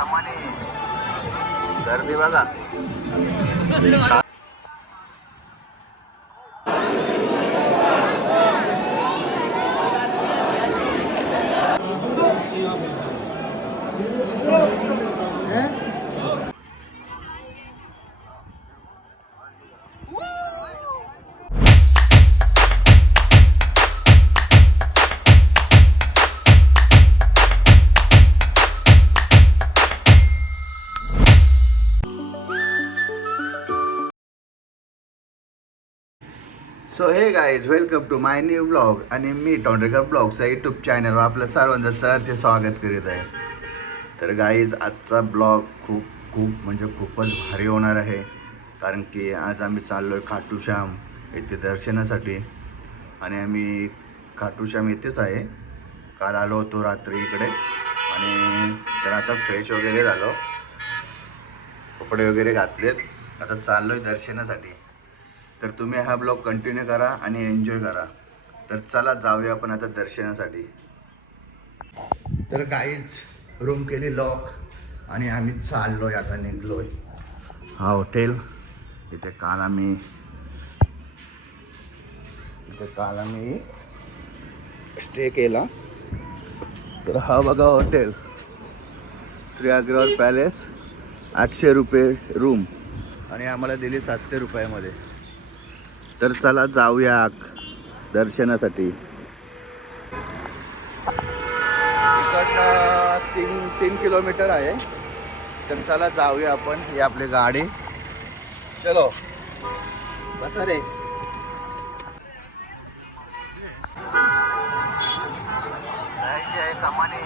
सामाने गर्दी बघा. So hey guys, welcome to my new blog. आणि मी टोंडरेकर ब्लॉगचा यूट्यूब चॅनलवर आपलं सर्वांचं सहर्ष स्वागत करीत आहे. तर गाईज, आजचा ब्लॉग खूपच भारी होणार आहे. कारण की आज आम्ही चाललो आहे खाटूश्याम येथे दर्शनासाठी. आणि आम्ही खाटूश्याम येथेच आहे. काल आलो होतो रात्री इकडे. आणि तर आता फ्रेश वगैरे झालो, कपडे वगैरे घातलेत, आता चाललो आहे दर्शनासाठी. तर तुम्ही हा ब्लॉग कंटिन्यू करा आणि एन्जॉय करा. तर चला जाऊया आपण आता दर्शनासाठी. तर काहीच रूम केली लॉक आणि आम्ही चाललोय, आता निघलोय. हा हॉटेल इथे काल आम्ही स्टे केला. तर हा बघा हॉटेल, श्री अग्रवाल पॅलेस. 800 रुपये रूम आणि आम्हाला दिली 700 रुपयामध्ये. तर चला जाऊया दर्शनासाठी. इकडनं 3 किलोमीटर आहे. तर चला जाऊया आपण. ही आपली गाडी, चलो बसा रे. सामाने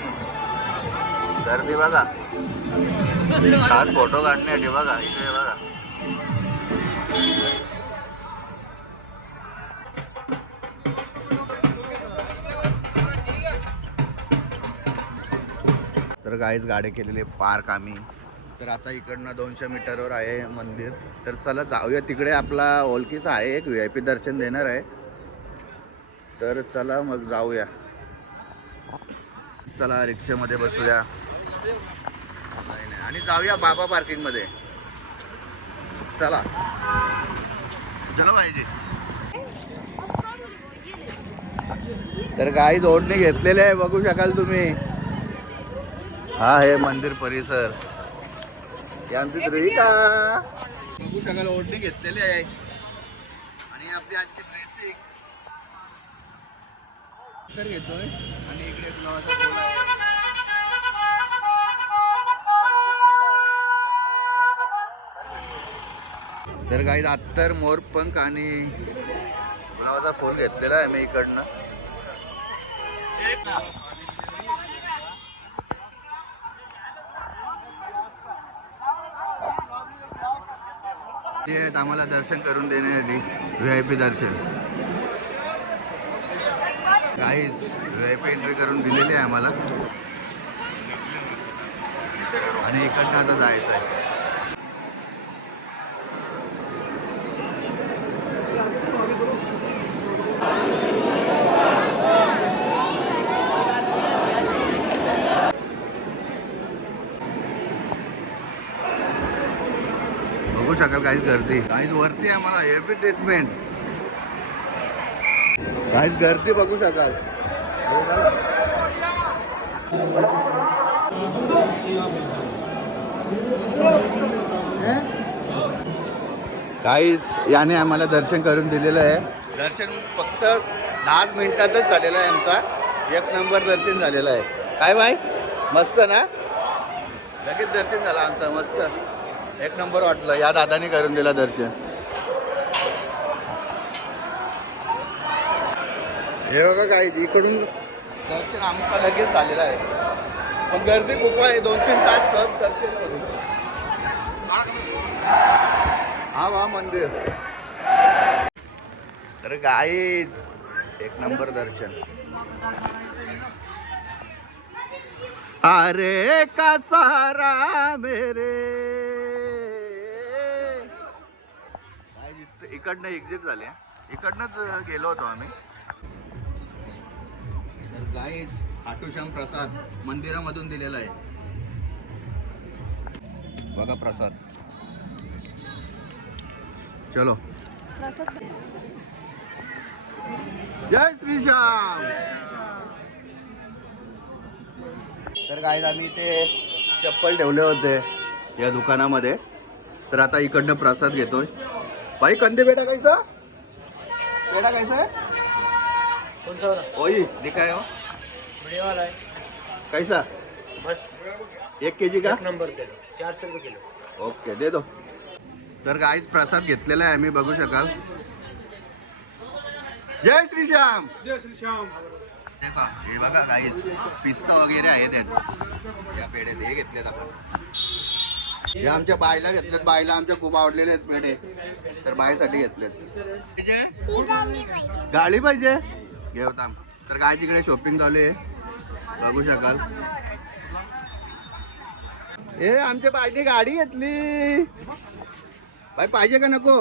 गर्दी बघा, खास फोटो काढण्यासाठी बघा. इकडे बघा. तर गाईच गाडी केलेली पार्क आम्ही. तर आता इकडनं 200 मीटरवर आहे मंदिर. तर चला जाऊया तिकडे. आपला ओळखीचा आहे, एक VIP दर्शन देणार आहे. तर चला मग जाऊया. चला रिक्षामध्ये बसूया आणि जाऊया बाबा पार्किंगमध्ये. चला चला पाहिजे. तर गाईच ओढणी घेतलेले आहे, बघू शकाल तुम्ही. हा आहे मंदिर परिसर. आमची का बघू शकाल, ओढणी घेतलेली आहे. आणि आपली आजची ड्रेसिंग तर घेतोय. आणि इकडे गुलाबाचा फूल आहे. तर गाईज अत्तर, मोरपंख आणि गुलाबाचा फूल घेतलेला आहे मी इकडनं. आम्हाला दर्शन करून देण्यासाठी VIP दर्शन. गाईज VIP एंट्री करून दिलेली आहे आम्हाला. आणि इकडनं आता जायचं आहे. बघू शकाल काहीच गर्दी. काहीच वरती आम्हाला हेवी ट्रीटमेंट. काहीच गर्दी बघू शकाल. काहीच याने आम्हाला दर्शन करून दिलेलं आहे. दर्शन फक्त 10 मिनिटातच झालेलं आहे आमचा. 1 नंबर दर्शन झालेलं आहे. काय बाय, मस्त ना. लगेच दर्शन झालं आमचं, मस्त 1 नंबर वाटलं. या दादाने करून दिला दर्शन. हे बघा काय, इकडून दर्शन आमचं लगेच झालेलं आहे. पण गर्दी खूप आहे, 2-3 तास सहज दर्शन करून. हा मंदिर. तर गाईज 1 नंबर दर्शन. अरे का सारा मेरे. इकडनं एक्झिट झाले, इकडनंच गेलो होतो आम्ही. तर गाईज खाटूश्याम प्रसाद मंदिरामधून दिलेला आहे. बघा प्रसाद. चलो. जय श्रीश्याम. तर काय आम्ही ते चप्पल ठेवले होते या दुकानामध्ये, तर आता इकडनं प्रसाद घेतोय. भाई कंदे बेटा कैसा बेटा कैसा है? कौन सा वाला? वही दिखाए हो, बढ़िया वाला है. कैसा? बस 1 kg का? 1 नंबर दे दो. 400 रुपये किलो. ओके दे दो. तर गाईच प्रसाद घेतलेला आहे, आम्ही बघू शकाल. जय श्रीश्याम. जय श्रीश्याम. हे बघा गाईच पिस्ता वगैरे आहेत या पेढ्यात. हे घेतलेत आपण. हे आमच्या बाईला घेतलेत. बाईला आमच्या खूप आवडलेले आहेत पेढे, तर बाईसाठी घेतलेत. गाडी पाहिजे घेवता. तर काय तिकडे शॉपिंग चालू आहे, बघू शकाल. ए आमच्या बाईने गाडी घेतली. बाई पाहिजे का नको?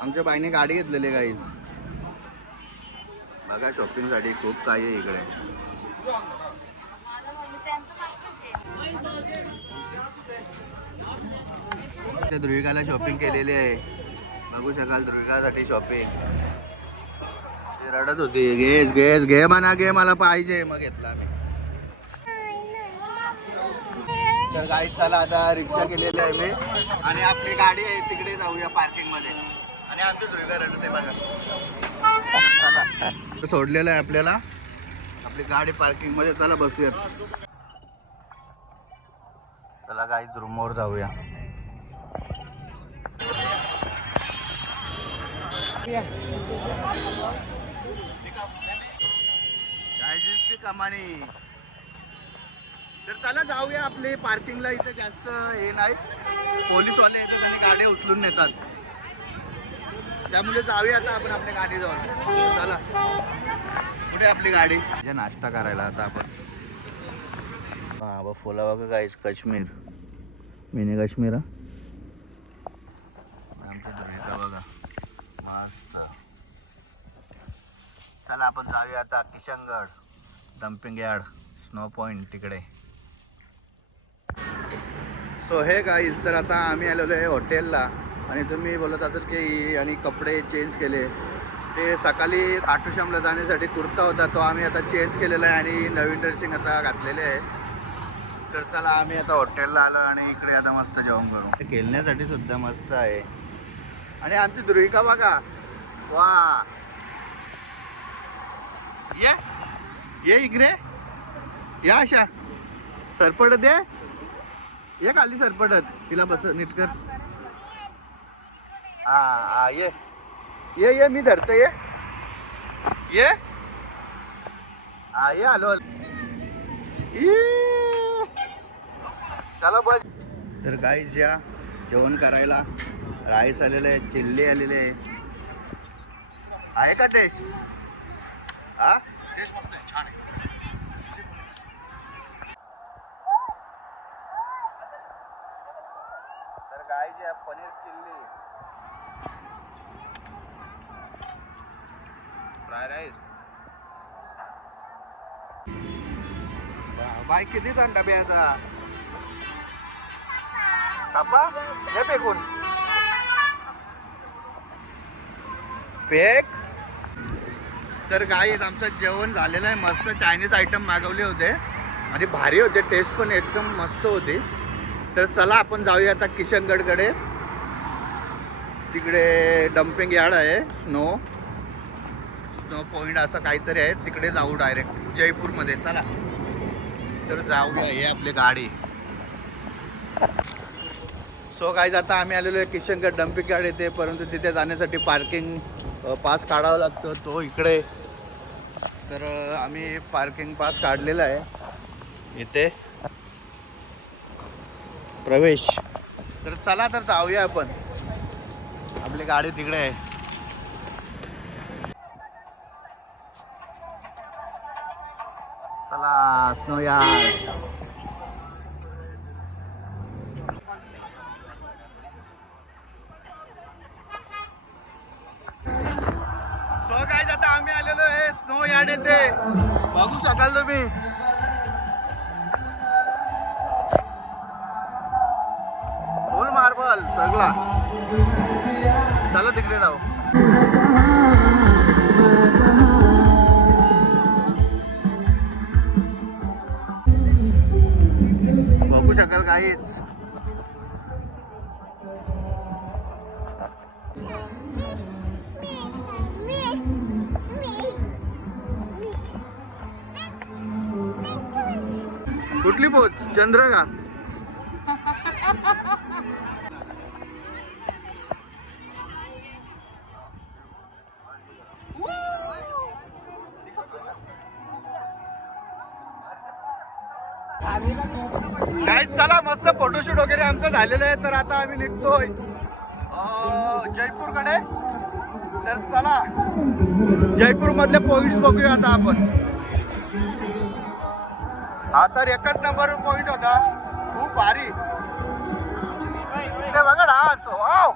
आमच्या बाईने गाडी घेतलेली गाईज. बघा शॉपिंग साठी खूप काही आहे इकडे. ध्रुविकाला शॉपिंग केलेली आहे, बघू शकाल. ध्रुविकासाठी शॉपिंग. ती रडत होती, घेस घेस घे म्हणा, घे मला पाहिजे. मग घेतला आम्ही. तर गाडी चला आता रिक्षा केलेली आहे मी, आणि आपली गाडी आहे तिकडे जाऊया पार्किंग मध्ये. आणि आमचं ध्रुविका रडत आहे बघा. चला सोडलेलं आहे आपल्याला आपली गाडी पार्किंग मध्ये. चला बसूयात. चला गाईच रूमवर जाऊया. काय दिसते कमानी. तर चला जाऊया आपली पार्किंगला. इथं जास्त हे नाही, पोलीसवाले येतात आणि गाडी उचलून नेतात, त्यामुळे जाऊया आता आपण आपल्या गाडीजवळ. चला कुठे आपली गाडी. नाश्ता करायला आता आपण. हा फुला बघा गाईस, काश्मीर मिनी काश्मीर. आमच्या ध्रुविका बघा मस्त. चला आपण जाऊया आता Kishangarh dumping yard, snow point तिकडे. सो हे गाईज, तर आता आम्ही आलेलो आहे हॉटेलला. आणि तुम्ही बोलत असाल की आणि कपडे चेंज केले. ते सकाळी खाटूश्यामला जाण्यासाठी कुर्ता होता, तो आम्ही आता चेंज केलेला आहे आणि नवीन ड्रेसिंग आता घातलेले आहे. तर चला आम्ही आता हॉटेलला आलो आणि इकडे आता मस्त जेवण करू. खेळण्यासाठी सुद्धा मस्त आहे. आणि आमची ध्रुविका बघा, वा ये इकडे या. अशा सरपट दे, ये खाली सरपटत. तिला बस नीट कर. हा ये ये ये मी धरते. ये हा ये आलो. चला बस. तर गाईज या जेवण करायला. राईस आलेलं आहे, चिल्ली आलेले आहे का टेस्ट? हा टेस्ट मस्त आहे, छान आहे. तर गाईज या पनीर चिल्ली, फ्राय राईस. बाई किती थंड प्यायचा. पापा हे फेकून फेक. तर गाईज आमचं जेवण झालेलं आहे मस्त. चायनीज आयटम मागवले होते आणि भारी होते, टेस्ट पण एकदम मस्त होती. तर चला आपण जाऊया आता किशनगडकडे. तिकडे डम्पिंग यार्ड आहे, स्नो पॉइंट असं काहीतरी आहे, तिकडे जाऊ डायरेक्ट जयपूरमध्ये. चला तर जाऊया. हे आपली गाडी. सो गाईज आता आम्ही आलेलो आहे किशनगड डम्पिंग यार्ड येते, परंतु तिथे जाण्यासाठी पार्किंग पास काढावा लागतो, तो इकडे. तर आम्ही पार्किंग पास काढलेला आहे इथे प्रवेश. तर चला तर जाऊया आपण. आपली गाडी तिकडे आहे. चला स्नो यार्ड. सो गाईज आता आम्ही आलेलो आहे स्नो यार्ड येते, बघू शकाल तुम्ही. चला चला तिकडे जाऊ. बघू शकाल काहीच. कुठली पोच? चंद्र का? काय चला मस्त फोटोशूट वगैरे आमचं झालेलं आहे. तर आता आम्ही निघतोय जयपूर कडे. तर चला जयपूर मधले पॉइंट बघूया आता आपण. हा तर एकच नंबर पॉइंट होता, खूप भारी. इथे बघा डान्स. वाव.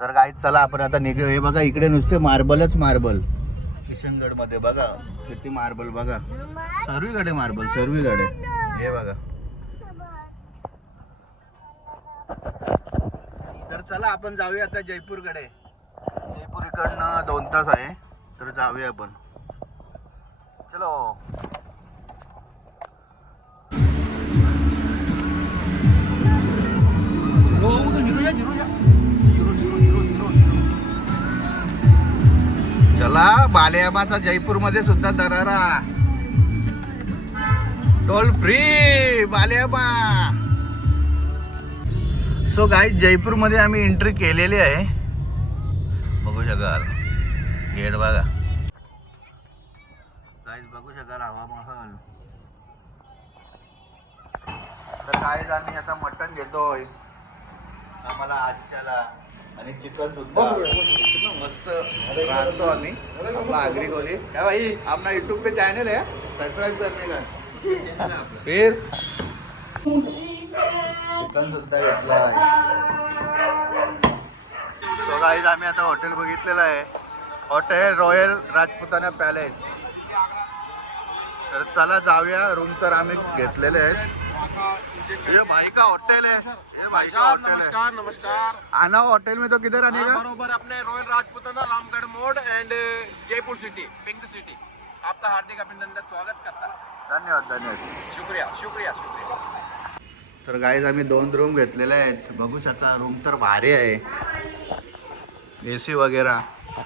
तर गाईज चला आपण आता निघू. हे बघा इकडे नुसते मार्बलच मार्बल. किशनगड मध्ये बघा किती मार्बल. बघा सर्वीकडे मार्बल, सर्वीकडे. हे बघा. तर चला आपण जाऊया आता जयपूरकडे. जयपूर इकडनं 2 तास आहे. तर जाऊया आपण. चलो. चला बालेआमाचा जयपूर मध्ये सुद्धा दरारा. टोल फ्री बालेआमा. सो गाईज जयपूर मध्ये आम्ही एंट्री केलेली आहे. बघू शकाल गेट बघा. गाईज बघू शकाल हवा महल. तर गाईज आम्ही आता मटण घेतोय आम्हाला आजच्याला. आणि चिकन सुद्धा मस्त रांधतो आम्ही. आपला आगरी कोली क्या भाई अपना यूट्यूब पे चैनल है, सब्सक्राइब करने का. फिर चिकन सुद्धा घेतला आहे. तो गाईज आम्ही आता हॉटेल बघितलेलं आहे. Hotel royal Rajputana palace. तर चला जाऊया. रूम तर आम्ही घेतलेले आहेत. ये भाई का होटल है. ये भाई साहब नमस्कार नमस्कार. आना होटल में तो किधर आने का? बरोबर अपने रॉयल राजपुताना रामगढ़ मोड़ end Jaipur city, pink city. आपका हार्दिक अभिनंदन, स्वागत करता है. धन्यवाद धन्यवाद. शुक्रिया शुक्रिया शुक्रिया. तर गाईज आम्ही 2 रूम घेतलेले आहेत. बघू शकता रूम तर भारी आहे. AC वगैरे.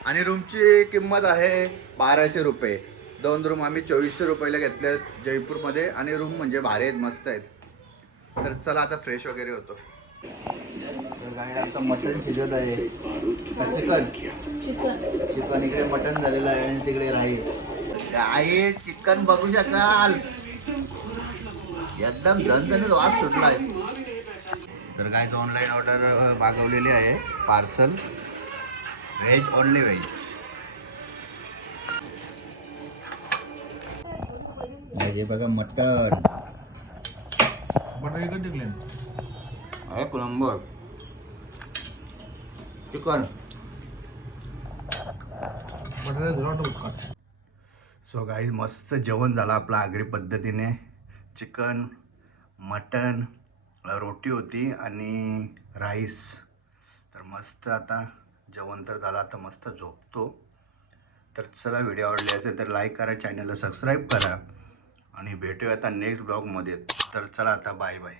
आणि रूमची किंमत आहे 1200 रुपये. 2 रूम आम्ही 2400 रुपयाला घेतले आहेत जयपूरमध्ये. आणि रूम म्हणजे भारी आहेत, मस्त आहेत. तर चला आता फ्रेश वगैरे होतो. तर गाईज आमचं मटण शिजत आहे. चिकन इकडे मटण झालेलं आहे आणि तिकडे राई. काय चिकन बघू शकाल, एकदम झणझणीत वास सुटलाय. तर काय ऑनलाईन ऑर्डर मागवलेली आहे, पार्सल व्हेज, ओनली व्हेज. हे बघा मटन बटर एकच टिकले. एक नंबर. चिकन बटर झुलावतो का. सो गाईज मस्त जेवण झालं आपलं आगरी पद्धतीने. चिकन, मटन, रोटी होती आणि राईस. तर मस्त आता जेवण तर झालं, आता मस्त झोपतो. तर चला, व्हिडिओ आवडले असेल तर लाईक करा, चॅनलला सबस्क्राईब करा आणि भेटूया आता नेक्स्ट ब्लॉगमध्ये. तर चला आता, बाय बाय.